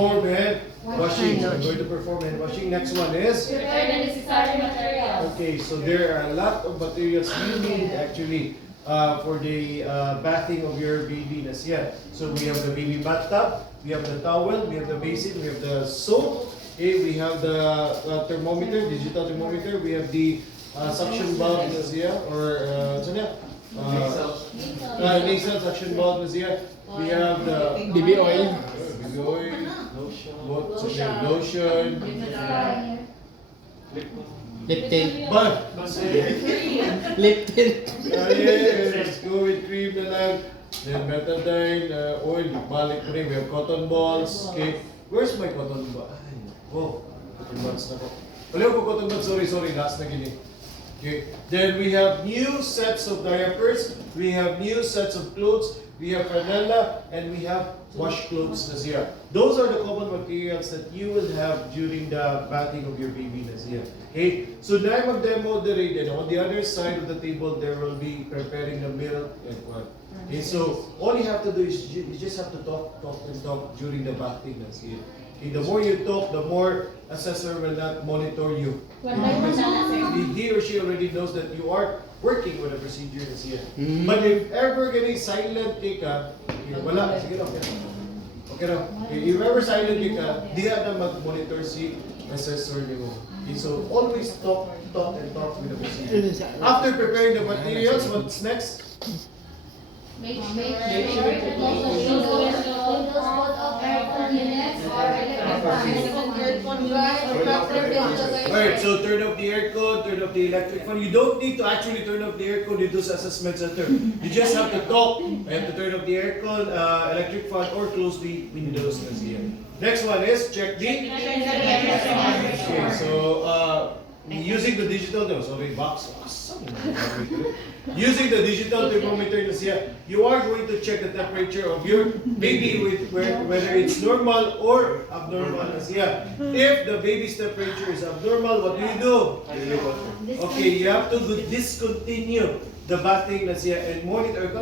perform hand washing. So I'm going to perform hand washing. Next one is? Prepare the necessary materials. Okay, so there are a lot of materials you need actually for the bathing of your baby. Yeah. So we have the baby bathtub, we have the towel, we have the basin, we have the soap. Okay, we have the thermometer, digital thermometer. We have the suction bulb, or nasal suction bulb. We have the BB oil. baby oil, lotion, Lip tint. but Lip tint. let's go with cream na lang. Then betadine, oil, balik mo rin. We have cotton balls. Okay, where's my cotton ball? Oh, cotton balls na ko. Wala ko cotton balls, sorry, last na gini. Okay, then we have new sets of diapers, we have new sets of clothes, we have flanella, and we have washcloths na siya. Those are the common materials that you will have during the bathing of your baby na siya. Okay, so na mag-demo the rate, and on the other side of the table, there will be preparing the milk and what. Okay, so all you have to do is you just have to talk during the bathing na siya. Okay, the more you talk, the more assessor will not monitor you. He or she already knows that you are working with a procedure na siya. But if ever getting silent ka, wala, sige lang, okay lang. If ever silent ka, di na mag-monitor si assessor niyo. Okay, so always talk with the procedure. After preparing the materials, what's next? Make sure to close the windows of aircon units or electric fans. Alright, so turn off the aircon, turn off the electric fan. You don't need to actually turn off the aircon in those assessment center. You just have to talk. You have to turn off the aircon, electric fan, or close the windows. Next one is check the. Okay, so using the digital, using the digital thermometer, you are going to check the temperature of your baby with whether it's normal or abnormal. If the baby's temperature is abnormal, what do? Okay, you have to discontinue the bathing and monitor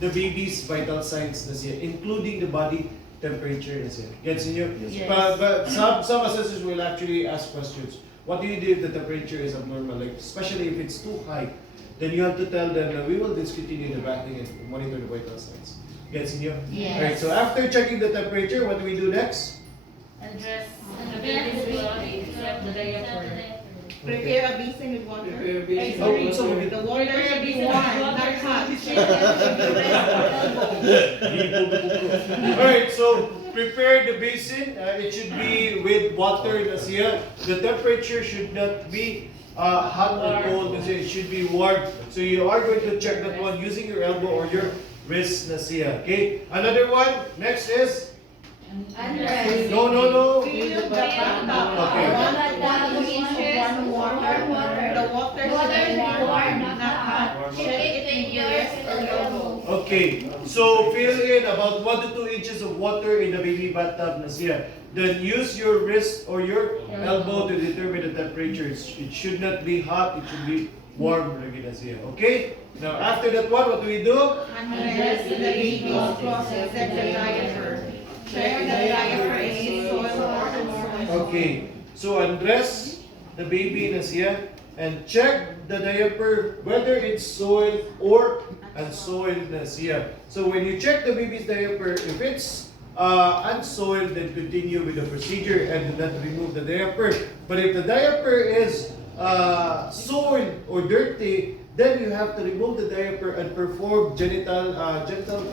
the baby's vital signs including the body temperature. Gets in you? Yes. But some assessors will actually ask questions. What do you do if the temperature is abnormal? Like especially if it's too high, then you have to tell them that we will discontinue the bathing and monitor the vital signs. Gets in you? Yes. Alright, so after checking the temperature, what do we do next? Address the baby's body except the diaper. Prepare a basin with water. Oh, so The water should be warm, not hot. Alright, so prepare the basin. It should be with water. The temperature should not be hot or cold. It should be warm. So you are going to check that one using your elbow or your wrist. Okay. Another one. Next is. Undress. No. Fill the bathtub. Okay. Warm water. The water should be warm, not hot. Check it in your wrist or elbow. Okay, so fill in about 1 to 2 inches of water in the baby bathtub. Then use your wrist or your elbow to determine the temperature. It should not be hot, it should be warm. Okay? Now after that one, what do we do? Undress the baby's clothes except the diaper. Check the diaper is soiled or unsoiled. Okay, so undress the baby and check the diaper whether it's soiled or unsoiled. So when you check the baby's diaper, if it's unsoiled, then continue with the procedure and do not remove the diaper. But if the diaper is soiled or dirty, then you have to remove the diaper and perform genital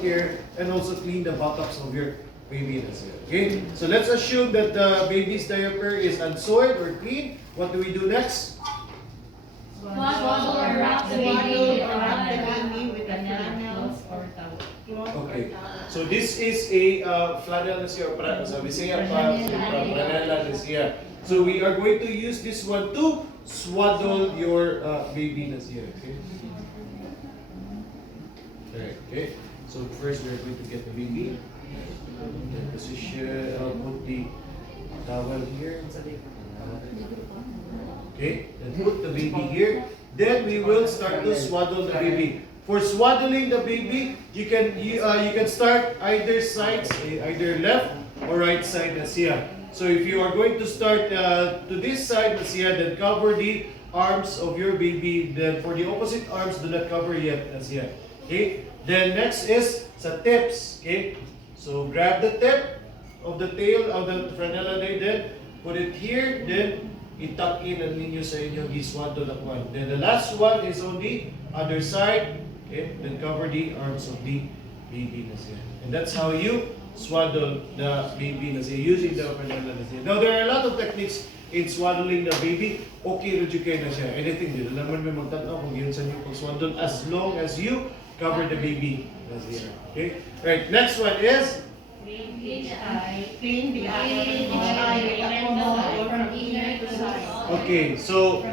care and also clean the buttocks of your baby. Okay, so let's assume that the baby's diaper is unsoiled or clean. What do we do next? Swaddle or wrap the baby with a flannels or towel. Okay, so this is a flannel sa Bisaya pa, flanela. So we are going to use this one to swaddle your baby. Okay, so first we are going to get the baby. Then position, put the towel here. Okay, then put the baby here. Then we will start to swaddle the baby. For swaddling the baby, you can start either sides, either left or right side na siya. So if you are going to start to this side na siya, then cover the arms of your baby. Then for the opposite arms, do not cover yet na siya. Okay? Then next is sa tips. Okay? So grab the tip of the tail of the frenella day, then put it here, then i-tuck in ang ninyo sa inyong swaddle na one. Then the last one is on the other side. Okay? Then cover the arms of the baby na siya. And that's how you swaddle the baby na siya using the frenella na siya. Now there are a lot of techniques in swaddling the baby. Okay, review kayo na siya. Anything dito naman may magtanaw kung yun sa inyo pag-swaddle as long as you cover the baby na siya. Okay? Right, next one is Clean the eye with alcohol from inner to side. okay, so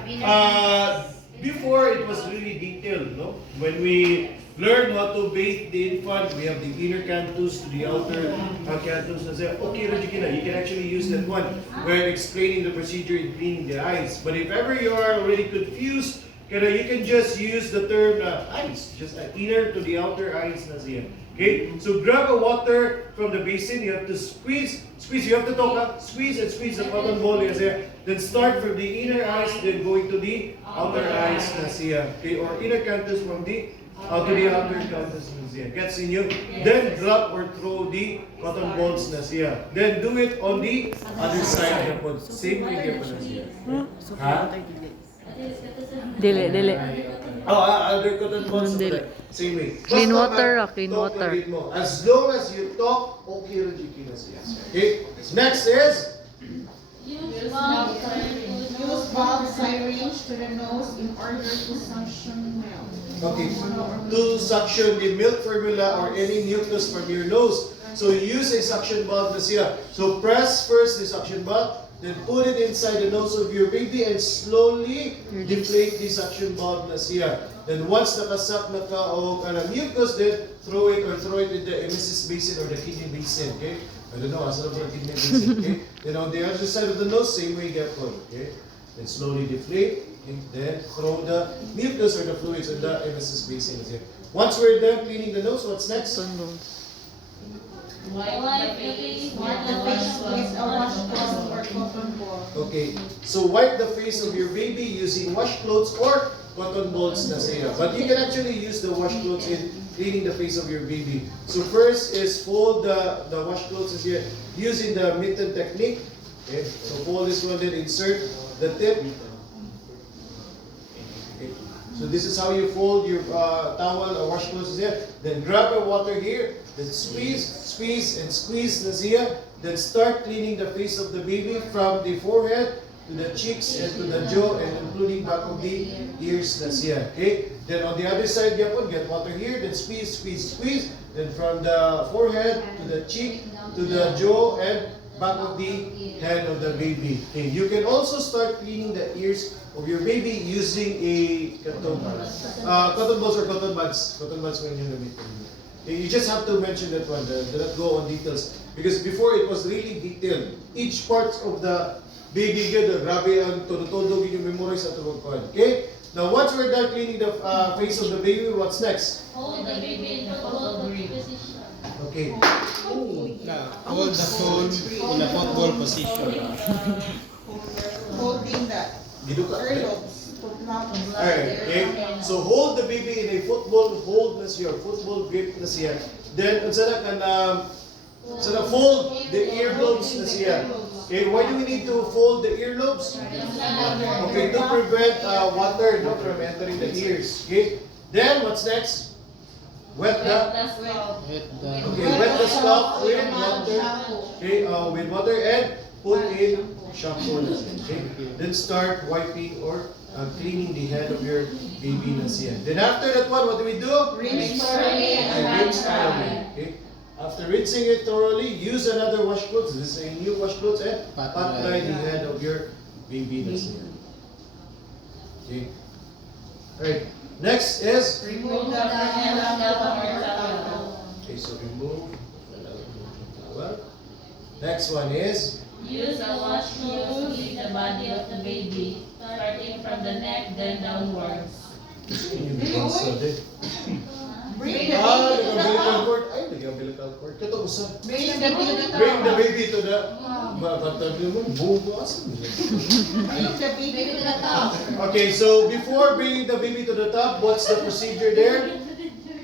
before it was really detailed, no? When we learn how to bathe the infant, we have the inner canthus to the outer canthus. Okay, you can actually use that one when explaining the procedure in cleaning the eyes. But if ever you are already confused, you can just use the term eyes, just inner to the outer eyes na siya. Okay, so grab a water from the basin. You have to squeeze. You have to talk. Squeeze and squeeze the cotton ball. Then start from the inner eyes, then going to the outer eyes na siya. Okay, or inner canthus from the to the outer canthus na siya. Gets in you. Then drop or throw the cotton balls na siya. Then do it on the other side. Same way na siya. Ha? Dili. Other cotton balls. Dili. Same way. Clean Basta water, mag- clean talk water. na rin mo. As long as you talk, okay rin yung kinas niya. Okay? Next is, Use valve Use valve syringe to the nose in order to suction milk. okay, to suction the milk formula or any mucus from your nose. So use a suction valve na siya. So press first the suction valve, then put it inside the nose of your baby and slowly deflate the suction valve na siya. Then once nakasak na ka o kanang mucus, then throw it in the emesis basin or the kidney basin. Okay? I don't know, asa na po ang kidney basin. Okay? Then on the other side of the nose, same way gapon. Okay? Then slowly deflate, and then throw the mucus or the fluids in the emesis basin. Okay? Once we're done cleaning the nose, what's next? Wipe the face Wipe the face with a washcloth or cotton ball. Okay, so wipe the face of your baby using washcloths or cotton balls na siya. But you can actually use the washcloths in cleaning the face of your baby. So first is fold the washcloths na siya using the mitten technique. Okay, so fold this one, then insert the tip. Okay. So this is how you fold your towel or washcloths here. Then grab a water here, then squeeze and squeeze na siya. Then start cleaning the face of the baby from the forehead to the cheeks and to the jaw and including back of the ears na siya. Okay? Then on the other side, get water here, then squeeze. Then from the forehead to the cheek to the jaw and back of the head of the baby. Okay. You can also start cleaning the ears of your baby using a cotton balls or cotton buds. Cotton buds when you gamitin. Okay. You just have to mention that one. Do not go on details. Because before it was really detailed. Each part of the baby good, grabe ang todo-todo yung memorize at tuwag. Okay? Now once we're done cleaning the face of the baby, what's next? Hold the baby in football position. Okay. Hold the phone in a football position. Holding the Giduka. earlobes. Put mouth on Alright, okay? So hold the baby in a football hold na siya, football grip na siya. Then, sana fold the earlobes na siya. Okay, why do we need to fold the earlobes? Okay, to prevent water from entering the ears. Okay, then what's next? Wet the scalp with water. Okay, with water and put in shampoo na siya. Okay, then start wiping or cleaning the head of your baby na siya. Then after that one, what do we do? Rinse thoroughly and Rinse thoroughly. Okay. After rinsing it thoroughly, use another washcloth. This is a new washcloth and pat-dry the head of your baby na siya. Okay. Alright. Next is remove the frenella towel. okay, so remove the towel. Next one is Use a washcloth to clean the body of the baby, starting from the neck, then downwards. Yung bansa din. Bring the Ah, baby to the nag-umbilical top. cord. Ay, nag-umbilical cord. Kato usa. Bring the baby to the top. Bring the baby to the... Batag naman, bugo asan. Bring the baby Baby to to the the top. top. Okay, so before bringing the baby to the top, what's the procedure there?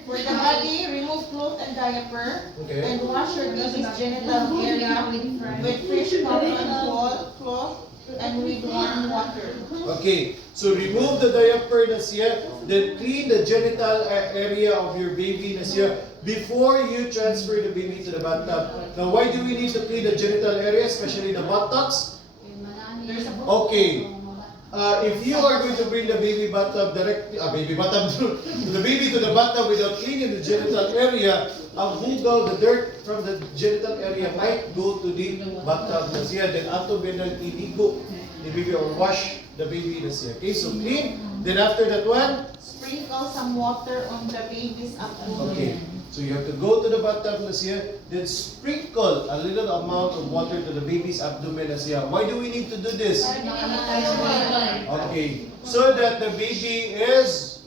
For the body, remove cloth and diaper. Okay. And wash your baby's genital area with fresh cotton cloth and with warm water. Okay, so remove the diaper na siya, then clean the genital area of your baby na siya before you transfer the baby to the bathtub. Now, why do we need to clean the genital area, especially the buttocks? Okay. If you are going to bring the baby bathtub directly, the baby to the bathtub without cleaning the genital area, ang hugaw, the dirt from the genital area might go to the bathtub na siya. Then ato binang iligo the baby or wash the baby na siya. Okay, so clean. Then after that one, Sprinkle some water on the baby's abdomen. okay. So you have to go to the bathtub na siya, then sprinkle a little amount of water to the baby's abdomen na siya. Why do we need to do this? Okay, so that the baby is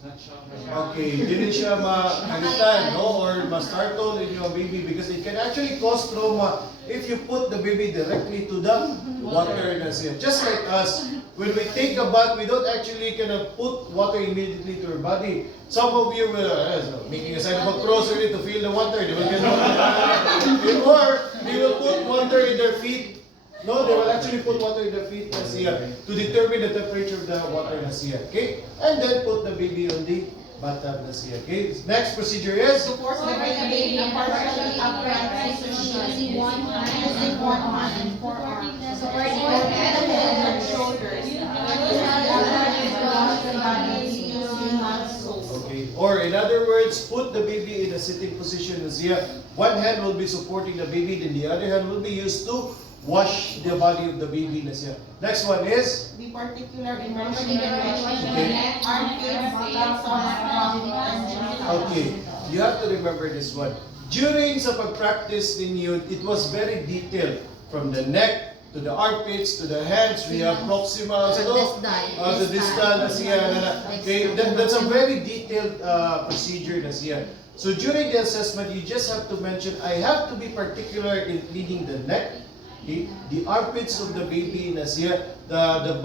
didn't siya makalitan, no, or ma-startle in your baby because it can actually cause trauma if you put the baby directly to the water na siya. Just like us, when we take a bath, we don't actually put water immediately to our body. Some of you will making a sign of a cross ready to feel the water. They will get or they will put water in their feet. No, they will actually put water in their feet na siya to determine the temperature of the water na siya. Okay? And then put the baby on the bathtub na siya. Okay? Next procedure is To force the baby partially upright position using one hand and forearm. Supporting the head and shoulders. okay. Or in other words, put the baby in a sitting position na siya. One hand will be supporting the baby, then the other hand will be used to wash the body of the baby na siya. Next one is Be particular in washing the neck, armpits, buttocks, and genitals. okay. You have to remember this one. During sa pag-practice ninyo, it was very detailed from the neck to the armpits to the hands. We have proximal, the distal na siya. Okay, that's a very detailed procedure na siya. So during the assessment, you just have to mention, I have to be particular in cleaning the neck, okay, the armpits of the baby na siya, the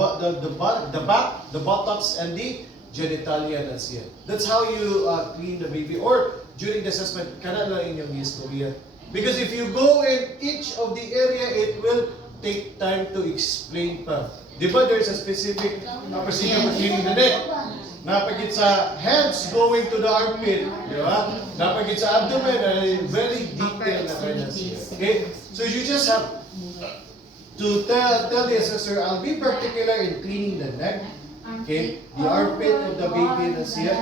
back, the buttocks, and the genitalia na siya. That's how you clean the baby. Or during the assessment, kana lang inyong istorya. Because if you go in each of the area, it will take time to explain pa. Di ba there's a specific procedure for cleaning the neck? Napagit sa hands going to the armpit, di ba? Napagit sa abdomen, very detailed na kanya siya. Okay? So you just have to tell the assessor, I'll be particular in cleaning the neck, okay, the armpit of the baby na siya,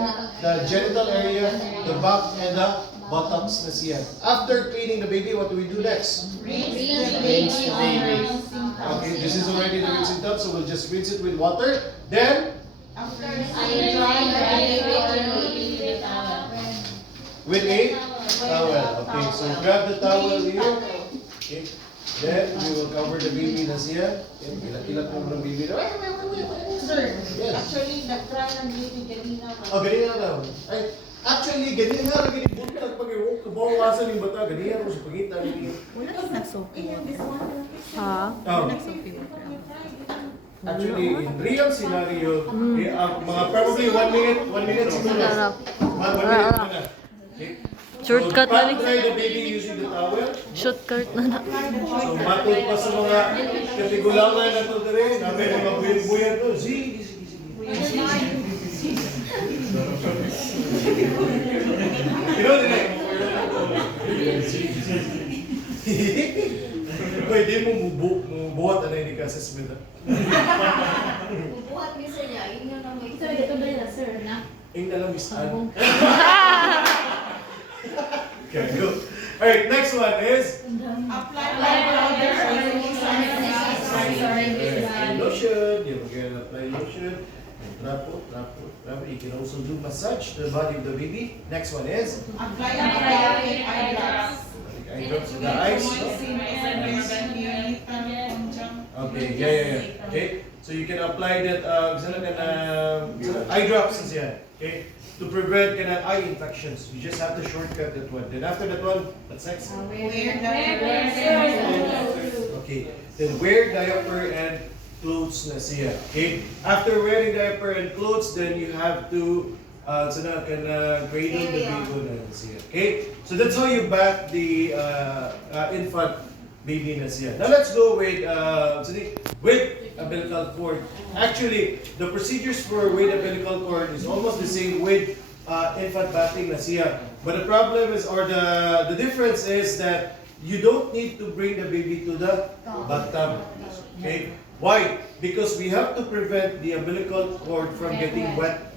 the genital area, the back, and the buttocks na siya. After cleaning the baby, what do we do next? Rinse the baby on rinsing towel. Okay, this is already the rinsing tub, so we'll just rinse it with water. Then, After rinsing, dry the baby with a towel. with a towel. Okay, so grab the towel here. Okay. Then, we will cover the baby na siya. Okay, ilat-ilat mo ng baby. Sir, Yes. actually, nag-try ng baby kanina. Oh, ganyan na raw. Ay, actually, ganyan nga rin ginibunta pag iwok, kabawasan yung bata, ganyan mo sa pagkita. Wala ka nagsupot. Ha? Oh. Nagsupot. Actually, in real scenario, mga probably 1 minute siguro. Ano? 1 minute muna. Okay? Shortcut So, na rin. try the baby using the towel. Shortcut na na. So, matod pa sa mga katigulangan na ito rin. Nabi mga buyag-buyag to. Sige. Pinoy din Pwede mo mubuhat na yung assessment. Bubuhat ni sir niya, yun yung naman. Sir, dito ba yun, sir, na? Yung alam is Okay, go. Alright, next one is Apply powder and lotion. You can apply lotion. Trapo. You can also do massage the body of the baby. Next one is Apply antibiotic eye drops. eye drops in the eyes. Okay, yeah. Okay, so you can apply that eye drops siya. Okay? To prevent eye infections. You just have to shortcut that one. Then after that one, what's next? Okay. Then wear diaper and clothes na siya. Okay? After wearing diaper and clothes, then you have to cradle the baby na siya. Okay? So that's how you bath the infant baby na siya. Now let's go with umbilical cord. Actually, the procedures for with umbilical cord is almost the same with infant bathing na siya. But the problem is, or the difference is that you don't need to bring the baby to the bathtub. Okay? Why? Because we have to prevent the umbilical cord from getting wet.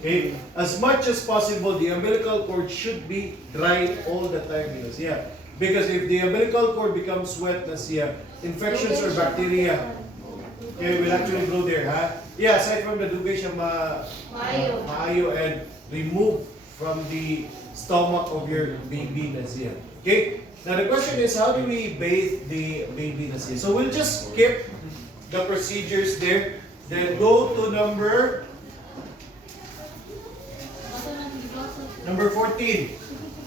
Okay? As much as possible, the umbilical cord should be dry all the time. Because if the umbilical cord becomes wet na siya, infections or bacteria, okay, will actually grow there. Yeah, aside from the duvet siya maayo and remove from the stomach of your baby na siya. Okay? Now the question is, how do we bathe the baby na siya? So we'll just skip the procedures there. Then go to number 14.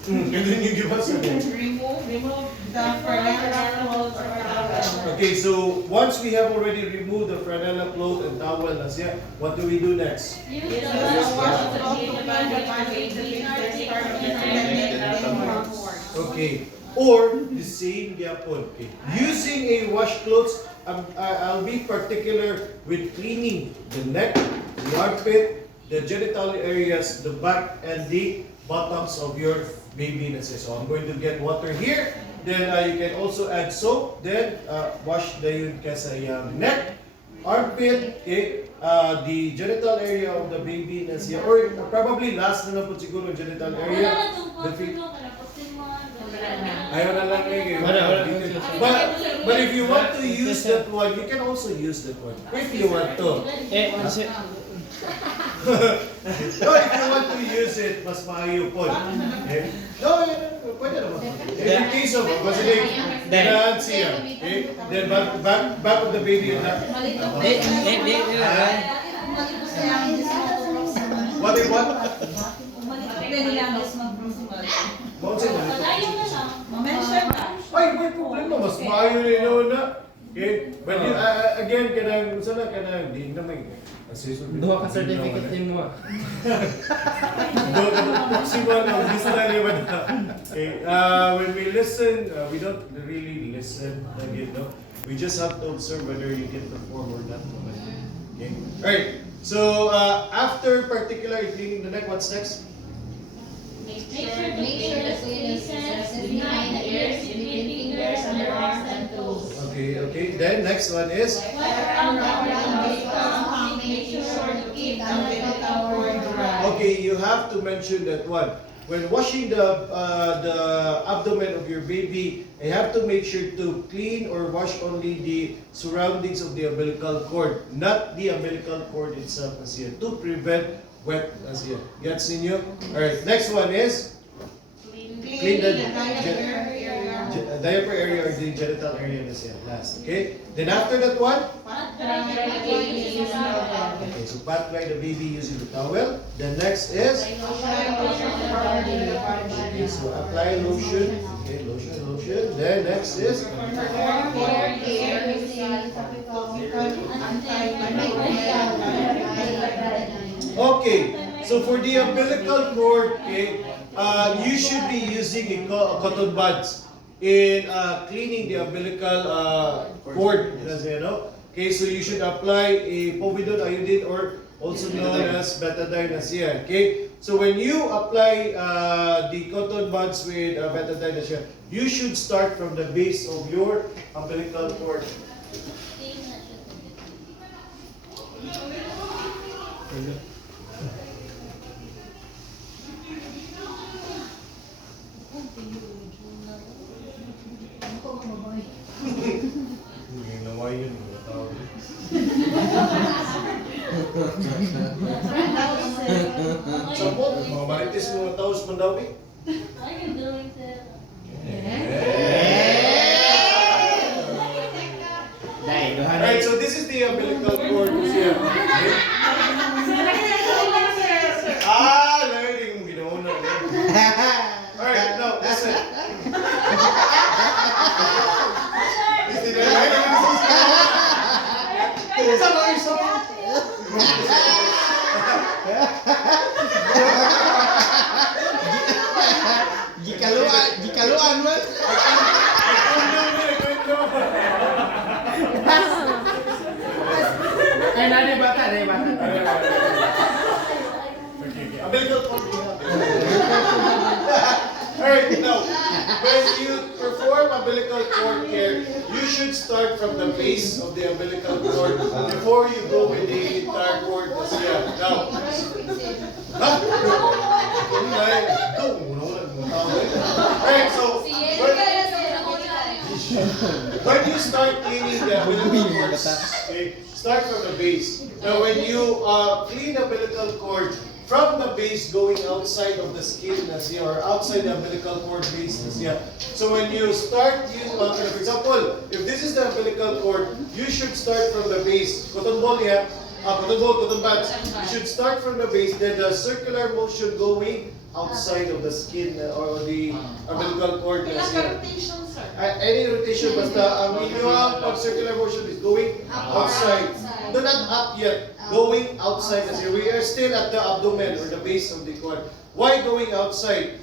Ganun yung give us again. Remove the frenella clothes or towel. Okay, so once we have already removed the frenella cloth and towel na siya, what do we do next? Use the wash cloth to clean the body, the baby, start to Okay, or the same gyapon. Okay. Using a washcloths, I'll be particular with cleaning the neck, the armpit, the genital areas, the back, and the bottoms of your baby. So I'm going to get water here. Then you can also add soap. Then wash the neck, armpit, okay, the genital area of the baby na siya, or probably last na po siguro genital area. The feet. Ayaw na lang but if you want to use that one, you can also use that one. If you want to. No, if you want to use it, mas maayo po. Okay? No, pwede naman. In case of kailangan siya. Okay? Then back of the baby. What if what? Ay, may problema. Mas maayo rin na. Okay? But again, di na may Duha ka certificate mo. Okay, when we listen, we don't really listen. We just have to observe whether you can perform or not. Okay. Alright. So after particularly cleaning the neck, what's next? Make sure the spaces behind the ears, between fingers, underarms, and toes. Okay. Then next one is? Wipe around the umbilical. Make sure to keep the umbilical cord dry. Okay, you have to mention that one. When washing the abdomen of your baby, you have to make sure to clean or wash only the surroundings of the umbilical cord, not the umbilical cord itself, to prevent wet. Gets ninyo? Alright, next one is? Clean the diaper area or the genital area last. Okay? Then after that one? Okay, so pat dry the baby using the towel. Then next is? Okay, so apply lotion. Okay, lotion. Then next is? Okay, so for the umbilical cord, okay, you should be using a cotton buds in cleaning the umbilical cord. Okay, so you should apply a povidone iodine, or also known as betadine. Okay, so when you apply the cotton buds with betadine, you should start from the base of your umbilical cord. Sabot, mga marites mga taos man daw eh. Right, so this is the umbilical cord here. Gikaluan man. Ay, nani bata. Umbilical cord. Alright, now, when you perform umbilical cord care, you should start from the base of the umbilical cord before you go with the entire cord. Now, alright, so when you start cleaning the umbilical cords, okay, start from the base. Now, when you clean the umbilical cord from the base going outside of the skin, or outside the umbilical cord base, so when you start, for example, if this is the umbilical cord, you should start from the base. Cotton ball, cotton buds. You should start from the base, then the circular motion going outside of the skin or the umbilical cord. Any rotation, basta ang inyong pag-circular motion is going outside. No, not up yet. Going outside. Kasi we are still at the abdomen or the base of the cord. Why going outside?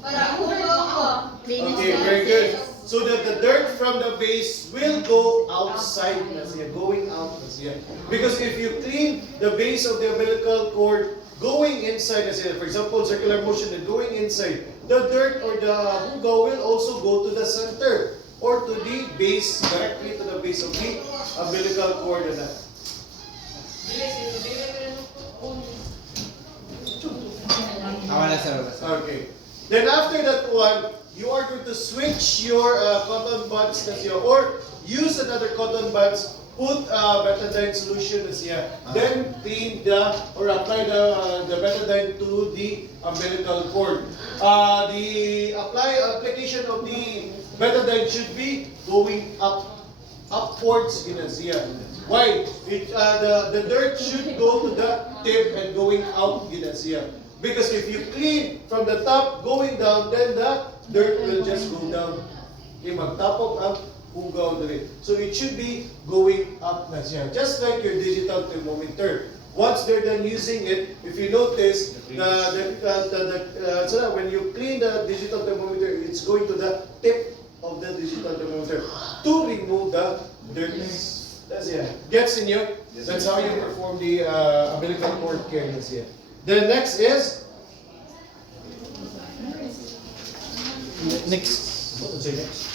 Okay, very good. So that the dirt from the base will go outside. Going out. Because if you clean the base of the umbilical cord going inside, for example, circular motion and going inside, the dirt or the hugaw will also go to the center or to the base, directly to the base of the umbilical cord. Okay. Then after that one, you are going to switch your cotton buds or use another cotton buds. Put betadine solution then clean or apply the betadine to the umbilical cord. The application of the betadine should be going upwards. Why? The dirt should go to the tip and going out. Because if you clean from the top going down, then the dirt will just go down. Magtapok ang hugaw dali. So it should be going up na siya. Just like your digital thermometer. Once they're done using it, if you notice, when you clean the digital thermometer, it's going to the tip of the digital thermometer to remove the dirt. Gets in you? That's how you perform the umbilical cord care. Then next is? Next. What would say next?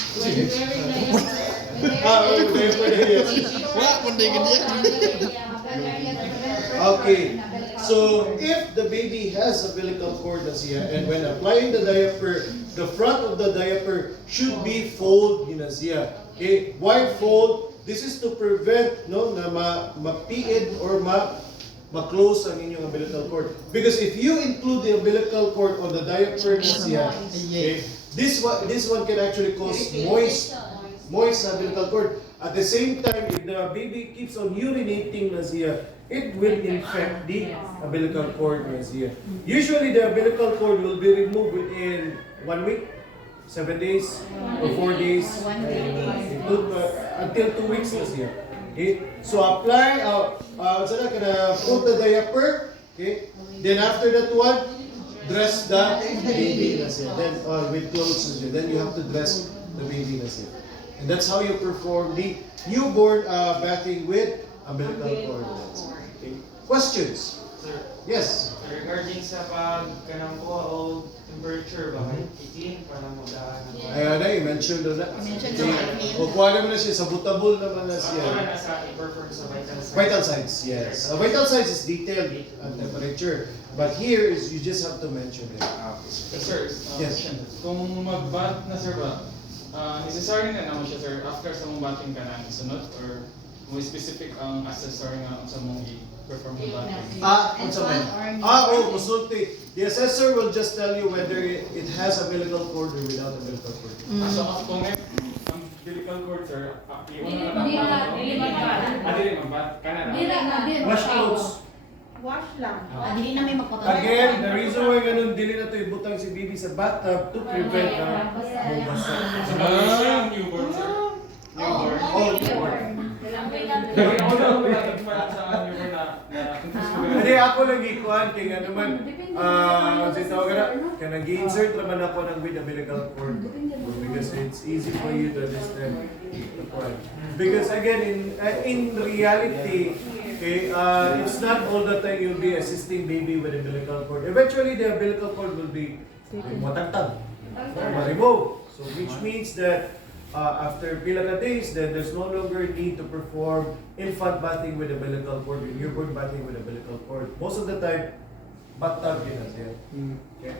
Okay, so if the baby has umbilical cord and when applying the diaper, the front of the diaper should be fold. Okay, why fold? This is to prevent na ma-piid or ma-close ang inyong umbilical cord. Because if you include the umbilical cord on the diaper okay, this one can actually cause moist umbilical cord. At the same time, if the baby keeps on urinating it will infect the umbilical cord. Usually the umbilical cord will be removed within 1 week, 7 days, or 4 days, until 2 weeks. Okay? So apply, put the diaper, okay? Then after that one, dress the baby. Then with clothes, then you have to dress the baby. And that's how you perform the newborn bathing with umbilical cord. Okay. Questions? Sir, Yes. regarding sa pagkanang ko o temperature ba, i-clean para magdaan. Ayan na, i-mention doon na. O kuha naman na siya, sabutable naman na Ako siya. na nasa i-perform sa vital signs. Vital signs, yes. Vital signs is detailed temperature. But here is you just have to mention it. Sir, Yes. kung mag-bath na sir ba, necessary na naman siya sir after sa mong bathing ka na sunod or may specific ang accessory nga sa mong i-perform ng bathing? What's a consulti. The assessor will just tell you whether it has umbilical cord or without umbilical cord. So kung may umbilical cord sir, iuna na Dili mag-bath ka na. Wash clothes. Wash lang. Dili na may magpapagawa. Again, the reason why ganun dili na to ibutang si baby sa bathtub to prevent bubasa. Newborn sir. Newborn. Hindi, ako lang ikuan kay nga naman sa tawag na kanang gi-insert naman ako ng with umbilical cord because it's easy for you to understand the point. Because again in reality, okay, it's not all the time you'll be assisting baby with umbilical cord. Eventually the umbilical cord will be matagtag, ma-remove. So which means that after pila na days, then there's no longer need to perform infant bathing with umbilical cord, newborn bathing with umbilical cord. Most of the time, bathtub yun na siya. Okay?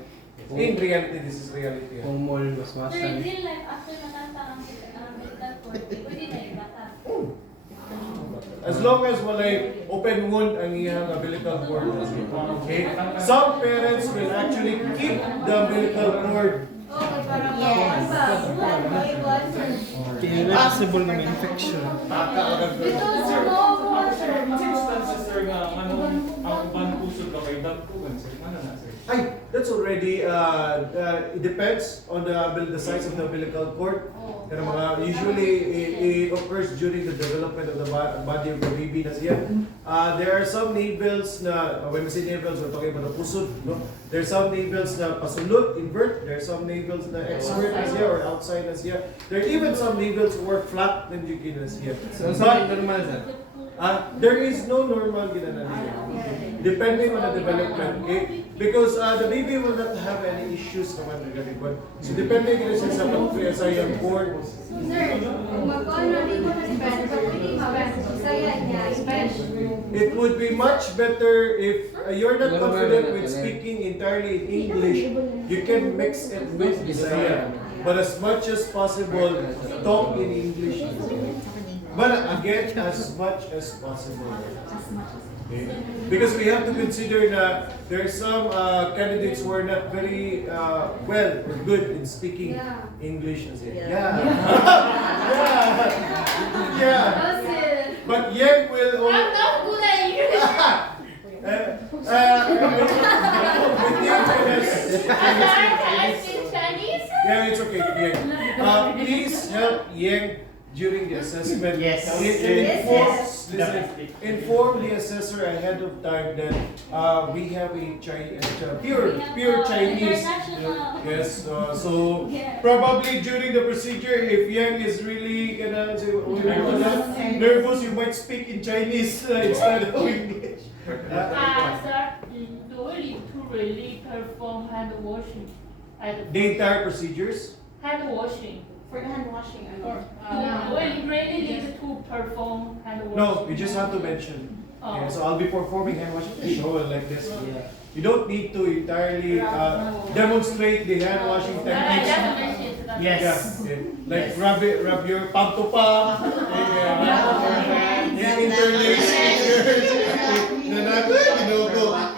In reality, this is reality. Kung mall, mas Sir, masan. in real life, after matanta ang medical cord, pwede na yung bata. As long as walay open wound ang iyang umbilical cord. Okay? Some parents will actually keep the umbilical cord. Okay, parang Yes. Kaya na possible na may infection. Because no, sir. Mga instances, sir, nga ang uban pusod ka kay dagkugan, sir. Ano na, sir? Ay, that's already, it depends on the size of the umbilical cord. Pero usually, it occurs during the development of the body of the baby na siya. There are some navels na, when we say navels, we're talking about the pusod, no? There are some navels na pasulot, invert. There are some navels na exvert na siya or outside na siya. There are even some navels who are flat na yun na siya. So, sa normal sir? There is no normal ginana niya. Depending on the development, okay? Because the baby will not have any issues naman regarding what. So depending rin siya sa pag-clear sa iyang cord. Sir, kung magkano dito na si Ben, pwede mabasaya niya, Spanish. It would be much better if you're not confident with speaking entirely in English, you can mix it with Bisaya. But as much as possible, talk in English. But again, as much as possible. Okay? Because we have to consider that there are some candidates who are not very well or good in speaking English. Yeah. Yeah. But Yang will. I'm not good at English. I'm sorry, can I speak Chinese? Yeah, it's okay. Yang. Please help Yang during the assessment. Yes. Inform the assessor ahead of time that we have a Chinese, pure Chinese. Yes. So probably during the procedure, if Yang is really nervous, you might speak in Chinese instead of English. Sir, do we need to really perform hand washing? The entire procedures. Hand washing. For the hand washing, Or, do we really need to perform hand washing? No, you just have to mention. Okay, so I'll be performing hand washing. Show it like this. Yeah. You don't need to entirely demonstrate the hand washing I techniques. just mentioned that. Yes. Yeah, okay. Like rub your palm to palm, interlace fingers.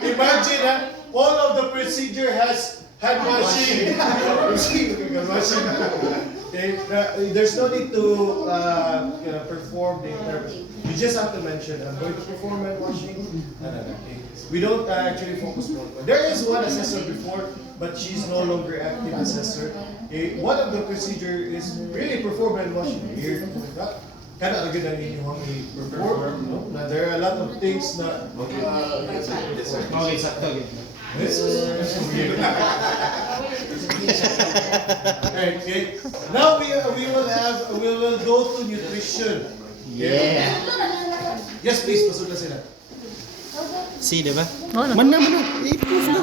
Imagine all of the procedure has hand washing. Okay, there's no need to perform the entire. You just have to mention, I'm going to perform hand washing. Okay. We don't actually focus more. There is one assessor before, but she's no longer active assessor. Okay. One of the procedure is really perform hand washing here. Kana agad ang inyong i-perform. No? Na there are a lot of things na Okay, sakto. Okay. Now we will go to nutrition. Okay? Yeah. Yes, please, pasok na sila. See, diba? Oo na. Man na. I-proof na.